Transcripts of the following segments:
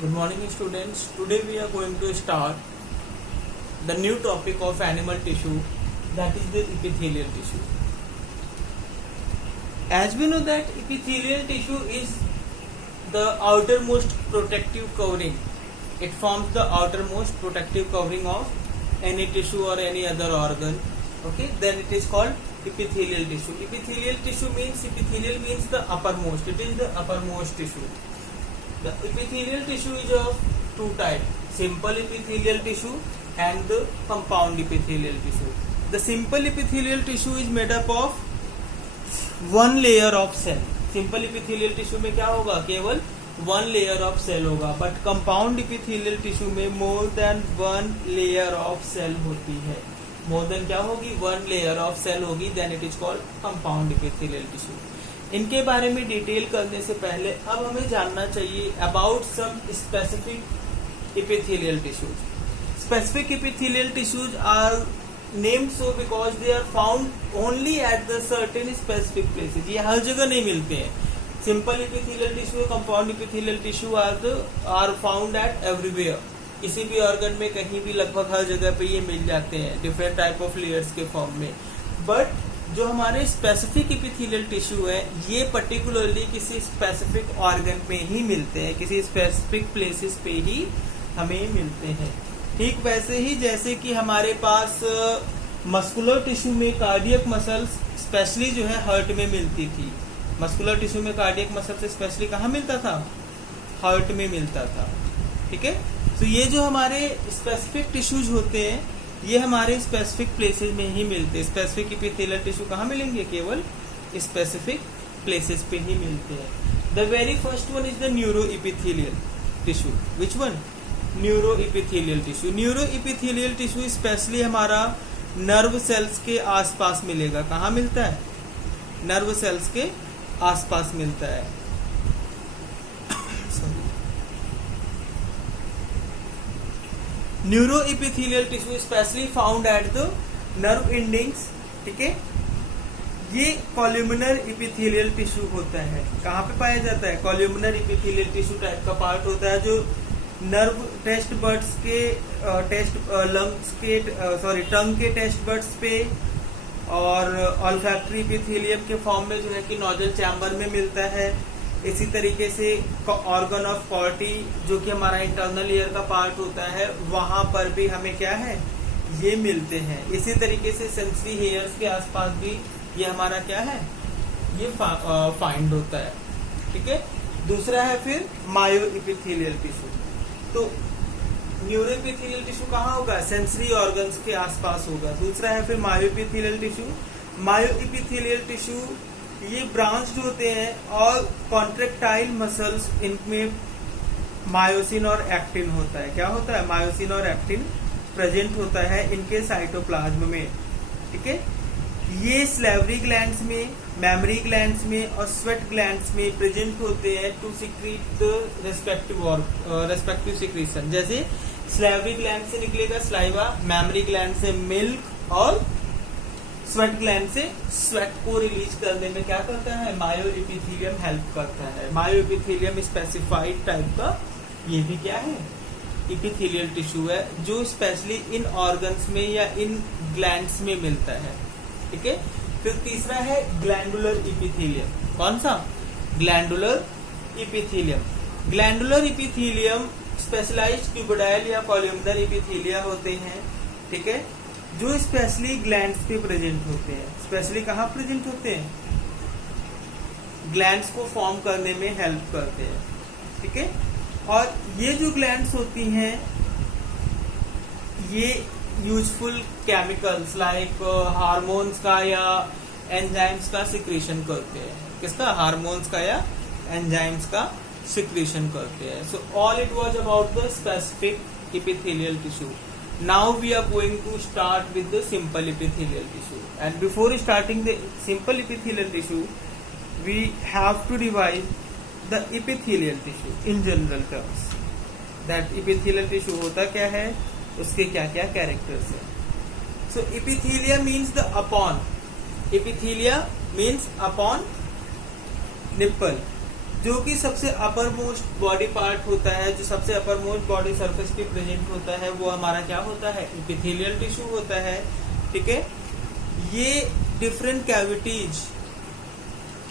Good morning students. Today we are going to start the new topic of animal tissue, that is the epithelial tissue. As we know that epithelial tissue is the outermost protective covering. It forms the outermost protective covering of any tissue or any other organ. Okay, then it is called epithelial tissue. Epithelial means the uppermost. It is the uppermost tissue. The epithelial tissue is of two types: simple epithelial tissue and the compound epithelial tissue. The simple epithelial tissue is made up of one layer of cell. Simple epithelial tissue में क्या होगा? केवल one layer of cell होगा. But compound epithelial tissue में more than one layer of cell होती है. More than क्या होगी? One layer of cell होगी. Then it is called compound epithelial tissue. इनके बारे में डिटेल करने से पहले अब हमें जानना चाहिए about some specific epithelial tissues. Specific epithelial tissues are named so because they are found only at the certain specific places. ये हर जगह नहीं मिलते हैं. Simple epithelial tissue, compound epithelial tissue are found at everywhere. किसी भी organ में कहीं भी लगभग हर जगह पे ये मिल जाते हैं डिफरेंट टाइप ऑफ लेयर्स के फॉर्म में. बट जो हमारे स्पेसिफिक इपिथेलियल टिश्यू है ये पर्टिकुलरली किसी स्पेसिफिक ऑर्गन पे ही मिलते हैं, किसी स्पेसिफिक प्लेसेस पे ही हमें मिलते हैं. ठीक वैसे ही जैसे कि हमारे पास मस्कुलर टिश्यू में कार्डियक मसल्स स्पेशली जो है हार्ट में मिलती थी. मस्कुलर टिश्यू में कार्डियक मसल स्पेशली कहाँ मिलता था? हार्ट में मिलता था. ठीक है. तो ये जो हमारे स्पेसिफिक टिश्यूज होते हैं ये हमारे स्पेसिफिक प्लेसेस में ही मिलते हैं. स्पेसिफिक इपिथेलियल टिश्यू कहाँ मिलेंगे? केवल स्पेसिफिक प्लेसेस पे ही मिलते हैं. The very first one is the neuro epithelial tissue. Which one? Neuro epithelial tissue. Neuro epithelial tissue specially हमारा नर्व सेल्स के आसपास मिलेगा. कहाँ मिलता है? नर्व सेल्स के आसपास मिलता है. Neuroepithelial tissue specially found at the nerve endings. ठीक है. ये कॉल्यूमिनर इपिथेलियल टिश्यू होता है. कहाँ पे पाया जाता है? कॉल्यूमिनर इपिथेलियल टिश्यू टाइप का पार्ट होता है जो नर्व टेस्ट बर्ड्स के टंग के टेस्ट बर्ड्स पे और ऑल्फैक्टरी इपिथेलियम के फॉर्म में जो है कि नोजल चैम्बर में मिलता है. इसी तरीके से ऑर्गन ऑफ कॉर्टी जो कि हमारा इंटरनल ईयर का पार्ट होता है वहां पर भी हमें क्या है? ये मिलते हैं. इसी तरीके से सेंसरी हेयर्स के आसपास भी ये हमारा क्या है? ये फाइंड होता है. ठीक है. दूसरा है फिर मायो इपिथेलियल टिश्यू. तो न्यूरो इपिथेलियल टिश्यू कहाँ होगा? सेंसरी ऑर्गन्स के आसपास होगा. दूसरा है फिर मायो इपिथेलियल टिश्यू. मायो इपिथेलियल टिश्यू ये ब्रांच्ड होते हैं और कॉन्ट्रेक्टाइल मसल्स इनमें मायोसिन और एक्टिन होता है. क्या होता है? मायोसिन और एक्टिन प्रेजेंट होता है इनके साइटोप्लाज्म में. ठीक है. ये स्लेवरी ग्लैंड्स में, मेमरी ग्लैंड्स में और स्वेट ग्लैंड्स में प्रेजेंट होते हैं to secrete the respective secretion. जैसे स्लेवरी ग्लैंड से निकलेगा स्लाइवा, मेमरी ग्लैंड से मिल्क और स्वेट ग्लैंड से स्वेट को रिलीज करने में क्या करता है? मायो इपिथेलियम हेल्प करता है. मायो इपिथेलियम स्पेसिफाइड टाइप का ये भी क्या है? इपिथेलियल टिश्यू है जो स्पेशली इन ऑर्गन्स में या इन ग्लैंड्स में मिलता है. ठीक है. फिर तीसरा है ग्लैंडुलर इपिथेलियम. कौन सा? Glandular epithelium. Glandular epithelium specialized cuboidal या कॉल्यूमिनर इपिथेलिया होते हैं. ठीक है. जो स्पेशली ग्लैंड्स पे प्रेजेंट होते हैं. स्पेशली कहाँ प्रेजेंट होते हैं? ग्लैंड्स को फॉर्म करने में हेल्प करते हैं. ठीक है. और ये जो ग्लैंड्स होती हैं ये यूजफुल केमिकल्स लाइक हार्मोन्स का या एंजाइम्स का सिक्रीशन करते हैं. किसका? हार्मोन्स का या एंजाइम्स का सिक्रीशन करते हैं. So all it was about the specific epithelial tissue. Now we are going to start with the simple epithelial tissue. And before starting the simple epithelial tissue, we have to revise the epithelial tissue in general terms. That epithelial tissue होता क्या है? उसके क्या क्या characters हैं? So epithelia means the upon. Epithelia means upon nipple. जो कि सबसे अपर मोस्ट बॉडी पार्ट होता है, जो सबसे अपर मोस्ट बॉडी सरफेस पे प्रेजेंट होता है, वो हमारा क्या होता है? एपिथेलियल टिश्यू होता है। ठीक है, ये डिफरेंट कैविटीज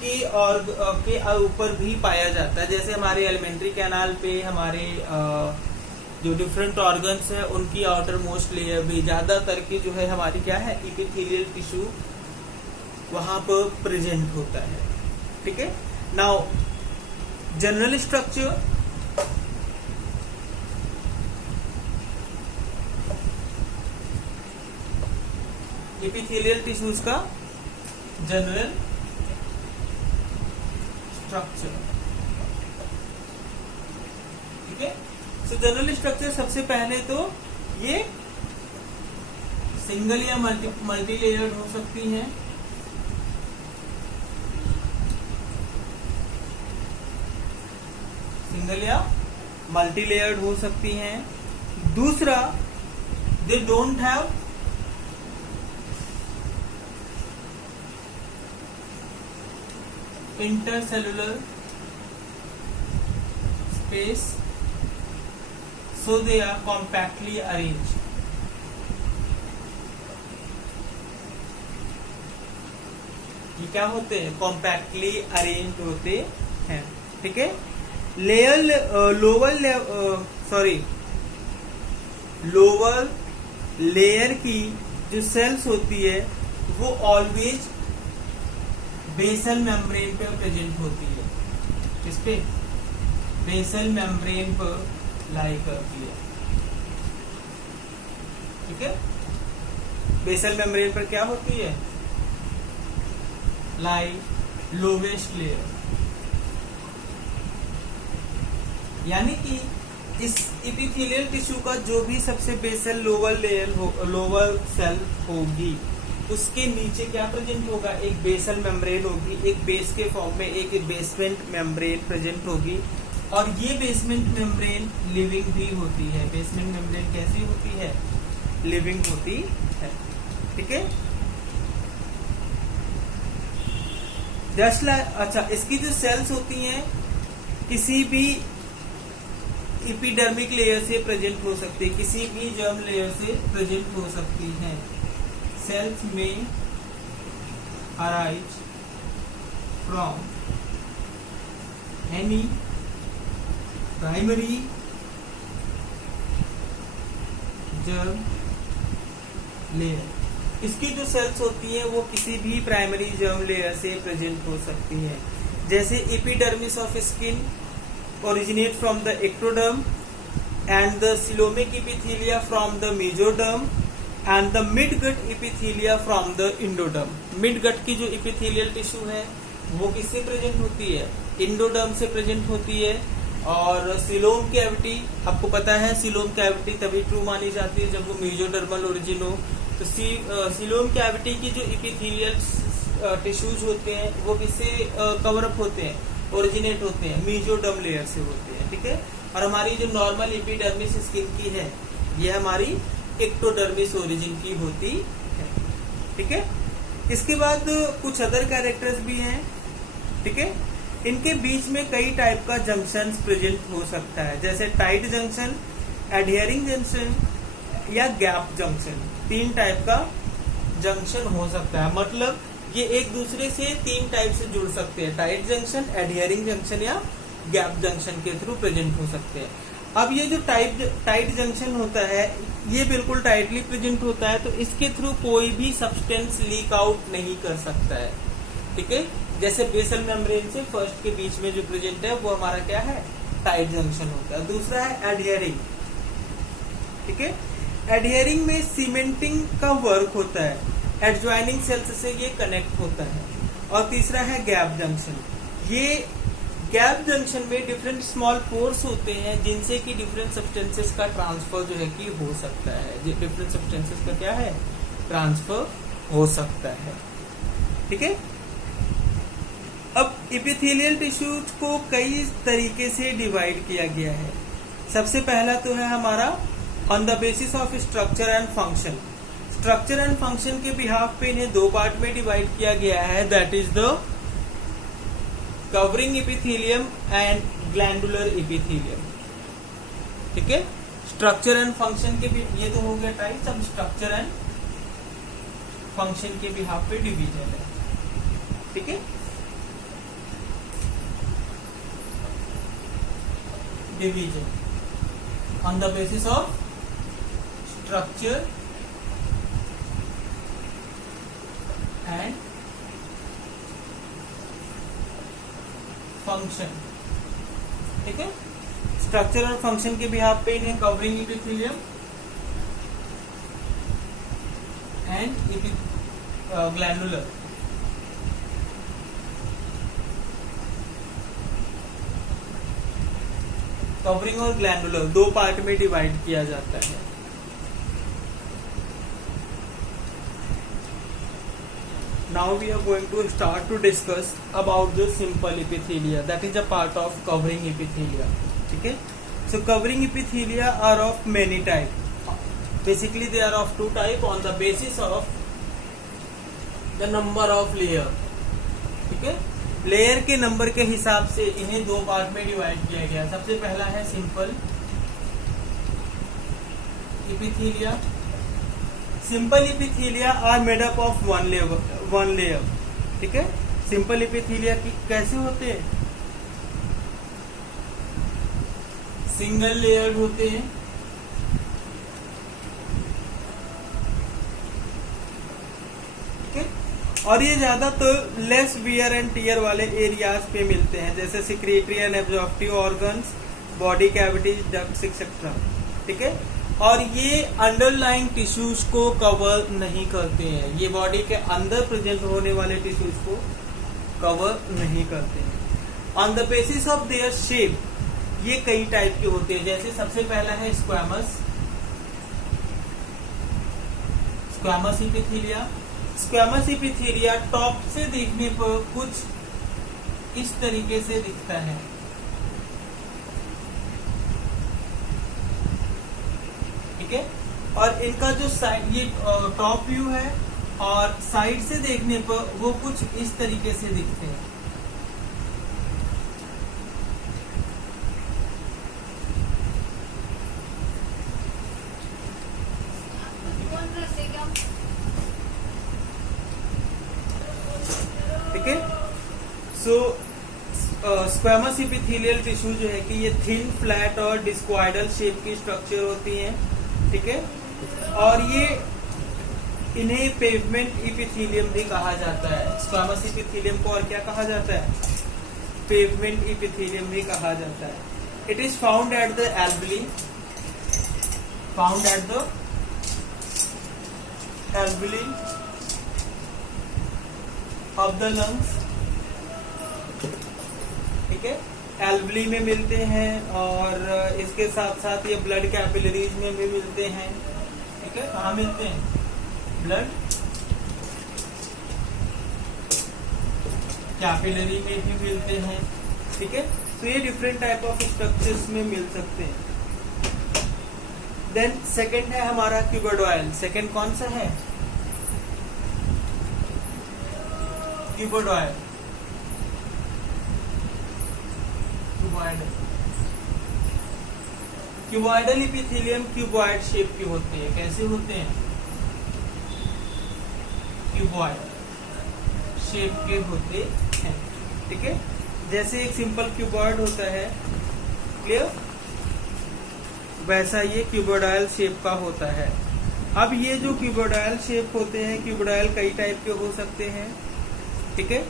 के और के ऊपर भी पाया जाता है। जैसे हमारे एलिमेंट्री कैनाल पे हमारे जो डिफरेंट ऑर्गन्स है उनकी आउटर मोस्ट लेयर भी ज्यादातर की जो है हमारी क्या है? एपिथेलियल टिश्यू वहां पर प्रेजेंट होता है। ठीक है, now general structure, epithelial tissues का जनरल स्ट्रक्चर। ठीक है, सो जनरल स्ट्रक्चर सबसे पहले तो ये सिंगल या मल्टी लेयर्ड हो सकती हैं। सिंगल या मल्टी लेयर्ड हो सकती हैं। दूसरा, they don't have intercellular space, so they are compactly arranged. ये क्या होते हैं? कॉम्पैक्टली अरेंज होते हैं। ठीक है, लोअर लेयर की जो सेल्स होती है वो ऑलवेज बेसल मेम्ब्रेन पे प्रेजेंट होती है। किस पे? बेसल मेम्ब्रेन पर लाई करती है। ठीक है, बेसल मेम्ब्रेन पर क्या होती है? लाई, लोवेस्ट लेयर। यानी कि इस एपिथेलियल टिश्यू का जो भी सबसे basal lower layer lower cell होगी, उसके नीचे क्या प्रेजेंट होगा? एक बेसल मेम्ब्रेन होगी, एक बेस के फॉर्म में एक बेसमेंट मेम्ब्रेन प्रेजेंट होगी। और ये बेसमेंट मेम्ब्रेन लिविंग भी होती है। बेसमेंट मेम्ब्रेन कैसी होती है? लिविंग होती है। ठीक है, जस्ट लाइक, अच्छा, इसकी जो सेल्स होती हैं किसी भी एपिडर्मिक लेयर से प्रेजेंट हो सकती है, किसी भी जर्म लेयर से प्रेजेंट हो सकती है। Cells may arise from any primary germ layer। इसकी जो सेल्स होती हैं वो किसी भी प्राइमरी जर्म लेयर से प्रेजेंट हो सकती हैं। जैसे epidermis of skin originate from the ectoderm and the coelomic epithelia from the mesoderm and the mid gut epithelia from the endoderm. Mid gut की जो एपिथेलियल टिश्यू है वो किससे प्रेजेंट होती है? इंडोडर्म से प्रेजेंट होती है। और सिलोम कैविटी, आपको पता है सिलोम कैविटी तभी ट्रू मानी जाती है जब वो मेसोडर्मल ओरिजिन हो। तो सिलोम कैविटी की जो एपिथेलियल टिश्यूज होते हैं वो किससे कवर अप होते हैं? ओरिजिनेट होते हैं, मेसोडर्म लेयर से होते हैं। ठीक है, और हमारी जो नॉर्मल एपिडर्मिस स्किन की है ये हमारी एक्टोडर्मिस ओरिजिन की होती है। ठीक है, इसके बाद कुछ अदर कैरेक्टर्स भी हैं। ठीक है, इनके बीच में कई टाइप का जंक्शन प्रेजेंट हो सकता है, जैसे टाइट जंक्शन, एडहियरिंग जंक्शन या गैप जंक्शन। 3 टाइप का जंक्शन हो सकता है, मतलब ये एक दूसरे से 3 टाइप से जुड़ सकते हैं। टाइट जंक्शन, एडहियरिंग जंक्शन या गैप जंक्शन के थ्रू प्रेजेंट हो सकते हैं। अब ये जो टाइट जंक्शन होता है ये बिल्कुल टाइटली प्रेजेंट होता है, तो इसके थ्रू कोई भी सब्सटेंस लीक आउट नहीं कर सकता है। ठीक है, जैसे बेसल मेम्ब्रेन से फर्स्ट के बीच में जो प्रेजेंट है वो हमारा क्या है? टाइट जंक्शन होता है। दूसरा है एडहियरिंग। ठीक है, एडहियरिंग में सीमेंटिंग का वर्क होता है, एडजॉइनिंग सेल्स से ये कनेक्ट होता है। और तीसरा है गैप जंक्शन। ये गैप जंक्शन में डिफरेंट स्मॉल पोर्स होते हैं जिनसे कि डिफरेंट सब्सटेंसेस का ट्रांसफर जो है कि हो सकता है। डिफरेंट सब्सटेंसेस का क्या है? ट्रांसफर हो सकता है। ठीक है, अब एपिथेलियल टिश्यूज को कई तरीके से डिवाइड किया गया है। सबसे पहला तो है हमारा on the basis of structure and function. Structure and function के बिहाफ पे इन्हें 2 पार्ट में डिवाइड किया गया है, that is the covering epithelium and glandular epithelium. ठीक है, स्ट्रक्चर एंड फंक्शन के भी ये तो हो गया टाइप्स। अब स्ट्रक्चर एंड फंक्शन के भी हाफ पे डिवीजन है। ठीक है, division on the basis of structure and function. ठीक है, स्ट्रक्चर और फंक्शन के बिहाफ पे इन्हें covering epithelium and glandular covering और ग्लैंडुलर दो पार्ट में डिवाइड किया जाता है। Now we are going to start to discuss about the simple epithelia, that is a part of covering epithelia. ठीक है, so covering epithelia are of many type. Basically they are of two type on the basis of the number of layer. ठीक है, layer के number के हिसाब से इन्हें दो पार्ट में डिवाइड किया गया। सबसे पहला है simple epithelia. Simple epithelia are made up of one layer. ठीक है, सिंपल इपिथेलिया की कैसे होते हैं? सिंगल लेयर होते हैं। ठीक है, और ये ज्यादातर लेस वियर एंड टियर वाले एरियाज पे मिलते हैं, जैसे secretory and absorptive organs, body cavities, ducts etcetera. ठीक है, और ये अंडरलाइंग टिश्यूज को कवर नहीं करते हैं, ये बॉडी के अंदर प्रेजेंट होने वाले टिश्यूज को कवर नहीं करते हैं। On the basis of their shape ये कई टाइप के होते हैं, जैसे सबसे पहला है स्क्वैमस इपिथेलिया। स्क्वैमस इपिथेलिया टॉप से देखने पर कुछ इस तरीके से दिखता है। ठीक है, और इनका जो साइड ये टॉप व्यू है और साइड से देखने पर वो कुछ इस तरीके से दिखते हैं। ठीक है, सो स्क्वैमस इपिथेलियल टिश्यू जो है कि ये थिन, फ्लैट और डिस्क्वाइडल शेप की स्ट्रक्चर होती है। ठीक है, और ये इन्हें पेवमेंट इपिथेलियम भी कहा जाता है। स्क्वैमस इपिथेलियम को और क्या कहा जाता है? पेवमेंट इपिथेलियम भी कहा जाता है। It is found at the alveoli, of the lungs. ठीक है, एल्वेली में मिलते हैं और इसके साथ साथ ये ब्लड कैपिलरीज में भी मिलते हैं। ठीक है, कहाँ मिलते हैं? ब्लड कैपिलरी में भी मिलते हैं। ठीक है, तो ये डिफरेंट टाइप ऑफ स्ट्रक्चर्स में मिल सकते हैं। देन सेकंड है हमारा क्यूबोइडल। सेकंड कौन सा है? Cuboidal. Cuboidal epithelium cuboid shape के होते हैं। कैसे होते हैं? क्यूबॉइड शेप के होते हैं। ठीक है, जैसे एक सिंपल क्यूबॉइड होता है, क्लियर, वैसा ये क्यूबोइडल शेप का होता है। अब ये जो क्यूबोइडल शेप होते हैं, क्यूबोइडल कई टाइप के हो सकते हैं। ठीक है,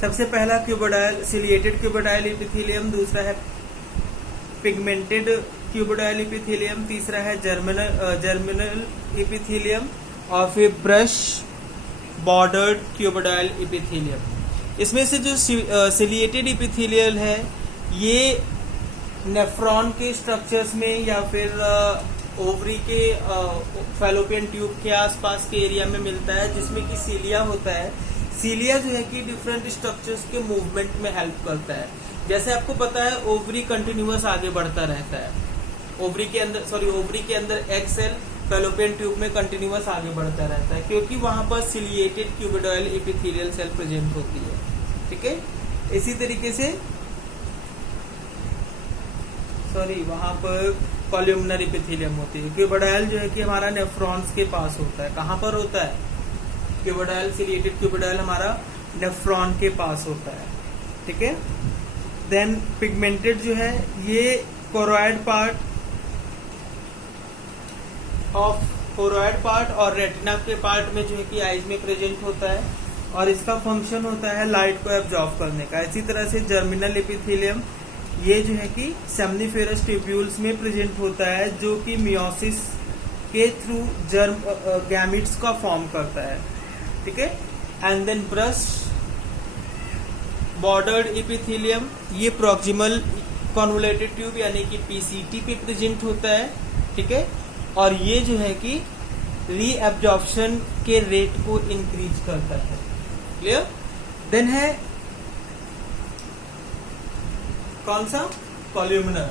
सबसे पहला क्यूबोइडल सिलिएटेड क्यूबोइडल इपिथेलियम, दूसरा है पिगमेंटेड क्यूबोइडल इपिथेलियम, तीसरा है जर्मिनल इपिथेलियम और फिर ब्रश बॉर्डर्ड क्यूबोइडल इपिथेलियम। इसमें से जो सिलिएटेड इपिथेलियल है ये नेफ्रॉन के स्ट्रक्चर्स में या फिर ओवरी के फैलोपियन ट्यूब के आसपास के एरिया में मिलता है, जिसमें कि सीलिया होता है। सीलिया जो है कि डिफरेंट स्ट्रक्चर्स के मूवमेंट में हेल्प करता है। जैसे आपको पता है ओवरी कंटिन्यूअस आगे बढ़ता रहता है, ओवरी के अंदर एग सेल फैलोपियन ट्यूब में कंटिन्यूअस आगे बढ़ता रहता है, क्योंकि वहां पर ciliated cuboidal epithelial cell present होती है। ठीक है, इसी तरीके से वहां पर कॉल्यूमनर एपिथेलियम होती है। क्यूबिडाइल जो है कि हमारा नेफ्रॉन्स के पास होता है। कहाँ पर होता है? क्यूबिडाइल, सिलिएटेड क्यूबिडाइल हमारा नेफ्रॉन के पास होता है, ठीक है। देन पिगमेंटेड जो है ये कोरोइड पार्ट और रेटिना के पार्ट में जो है कि आईज में प्रेजेंट होता है और इसका फंक्शन होता है लाइट को एब्जॉर्ब करने का। इसी तरह से जर्मिनल एपिथेलियम ये जो है कि सेमनीफेरस ट्यूब्यूल्स में प्रेजेंट होता है, जो कि मियोसिस के थ्रू जर्म गैमिट्स का फॉर्म करता है, ठीक है। And then brush bordered epithelium ये प्रॉक्सिमल कॉन्वोलेटेड ट्यूब यानी कि पीसीटी पे प्रेजेंट होता है, ठीक है। और ये जो है कि रीएब्जॉर्प्शन के रेट को इंक्रीज करता है। क्लियर? देन है कौन सा? Columnar.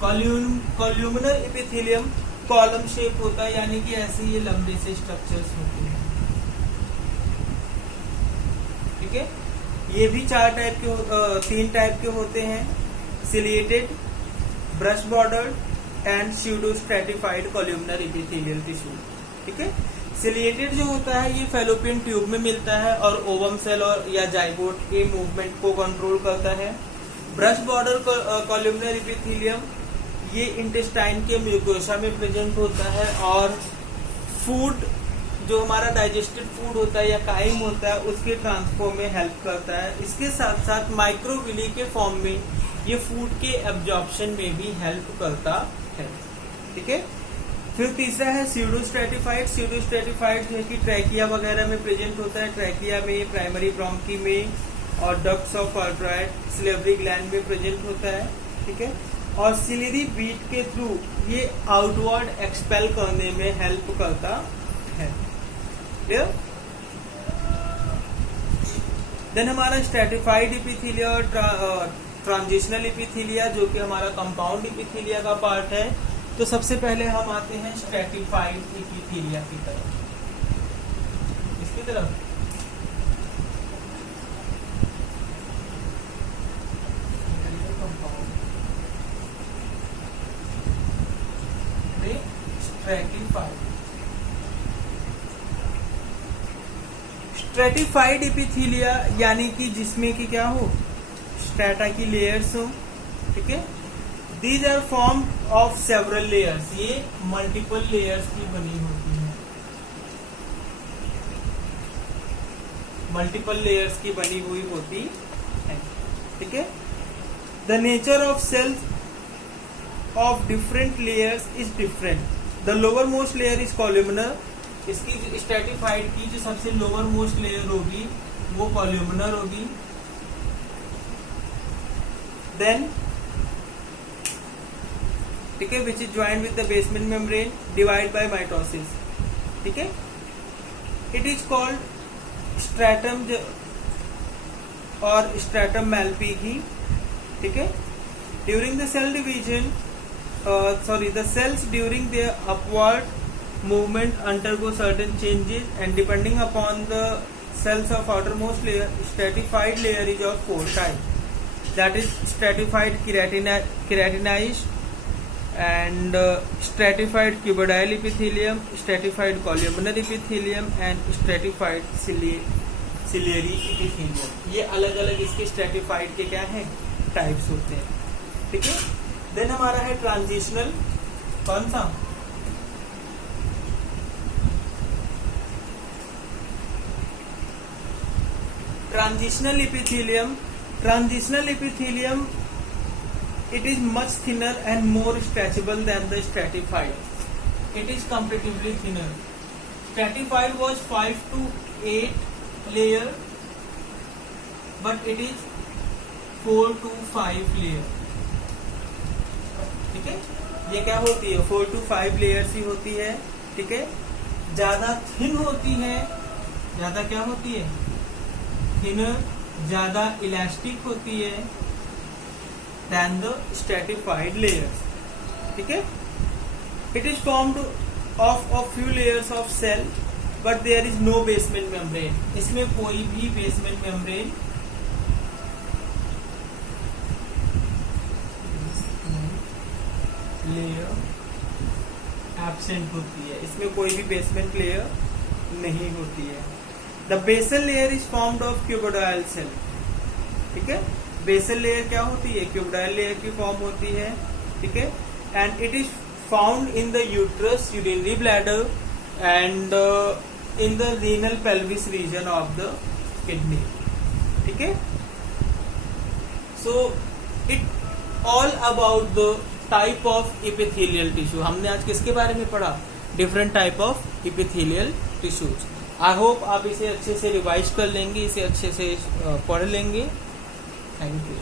Columnar epithelium column shape होता है, यानी कि ऐसे ये लंबे से स्ट्रक्चर्स होते हैं, ठीक है। ये भी तीन टाइप के होते हैं, ciliated, brush bordered and pseudo stratified columnar epithelial tissue, ठीक है। सिलिएटेड जो होता है ये फैलोपियन ट्यूब में मिलता है और ओवम सेल और या जाइगोट के मूवमेंट को कंट्रोल करता है। ब्रश बॉर्डर कॉल्यूमिनर एपिथेलियम ये इंटेस्टाइन के म्यूकोसा में प्रेजेंट होता है और फूड जो हमारा डाइजेस्टेड फूड होता है या काइम होता है उसके ट्रांसफॉर्म में हेल्प करता है। इसके साथ साथ माइक्रोविली के फॉर्म में ये फूड के एब्जॉर्प्शन में भी हेल्प करता है, ठीक है। फिर तीसरा है स्यूडोस्ट्रेटिफाइड। स्यूडोस्ट्रेटिफाइड जो है कि ट्रैकिया वगैरह में प्रेजेंट होता है, ट्रैकिया में, प्राइमरी ब्रोंकी में और डक्ट्स ऑफ अल्ट्राइड सिलेवरी ग्लैंड में प्रेजेंट होता है, ठीक है। और सिलियरी बीट के थ्रू ये आउटवर्ड एक्सपेल करने में हेल्प करता है। क्लियर? देन हमारा स्ट्रेटिफाइड एपिथेलिया और ट्रांजिशनल एपिथेलिया जो कि हमारा कंपाउंड एपिथेलिया का पार्ट है। तो सबसे पहले हम आते हैं स्ट्रेटिफाइड एपिथेलिया की तरफ, इसकी तरफ। स्ट्रेटिफाइड एपिथेलिया यानी कि जिसमें कि क्या हो, स्ट्रेटा की लेयर्स हो, ठीक है। These are form of several layers, ये मल्टीपल लेयर्स की बनी होती है, मल्टीपल लेयर्स की बनी हुई होती है, ठीक है। The nature of cells of different layers is different. The lower most layer is columnar. इसकी स्ट्रेटिफाइड की जो सबसे लोअर मोस्ट लेयर होगी वो कॉल्यूमिनर होगी। देन ठीक है, which is joint with the basement membrane divide by mitosis, ठीक है। इट इज कॉल्ड स्ट्रेटम और स्ट्रेटम मैल्पीगी, ठीक है। During the cell division the cells during their upward movement undergo certain changes, and depending upon the cells of outermost layer, stratified layer is of 4 types. That is stratified keratinized and stratified cuboidal epithelium, stratified columnar epithelium and stratified ciliary epithelium. ये अलग अलग इसके stratified के क्या है types होते हैं, ठीक है। देन हमारा है ट्रांजिशनल, कौन सा? Transitional epithelium. Transitional epithelium it is much thinner and more stretchable than the stratified. It is comparatively thinner. Stratified was 5 to 8 layer, but it is 4 to 5 layer. ठीक है, ये क्या होती है? 4 to 5 लेयर्स ही होती है, ठीक है। ज्यादा थिन होती है, ज्यादा क्या होती है? थिनर, ज्यादा इलास्टिक होती है than the stratified layers, ठीक है। It is formed of few layers of cell, but there is no basement membrane. इसमें कोई भी basement membrane लेयर एब्सेंट होती है, इसमें कोई भी बेसमेंट लेयर नहीं होती है. The basal layer is formed of cuboidal cell. ठीक है, बेसल लेयर क्या होती है? क्यूबोडाइल लेयर की फॉर्म होती है. ठीक है, and it is found in the uterus, urinary bladder and in the renal pelvis region of the kidney. ठीक है, so it all about the type of epithelial tissue. हमने आज किसके बारे में पढ़ा? Different type of epithelial tissues. I hope आप इसे अच्छे से रिवाइज कर लेंगे, इसे अच्छे से पढ़ लेंगे. Thank you.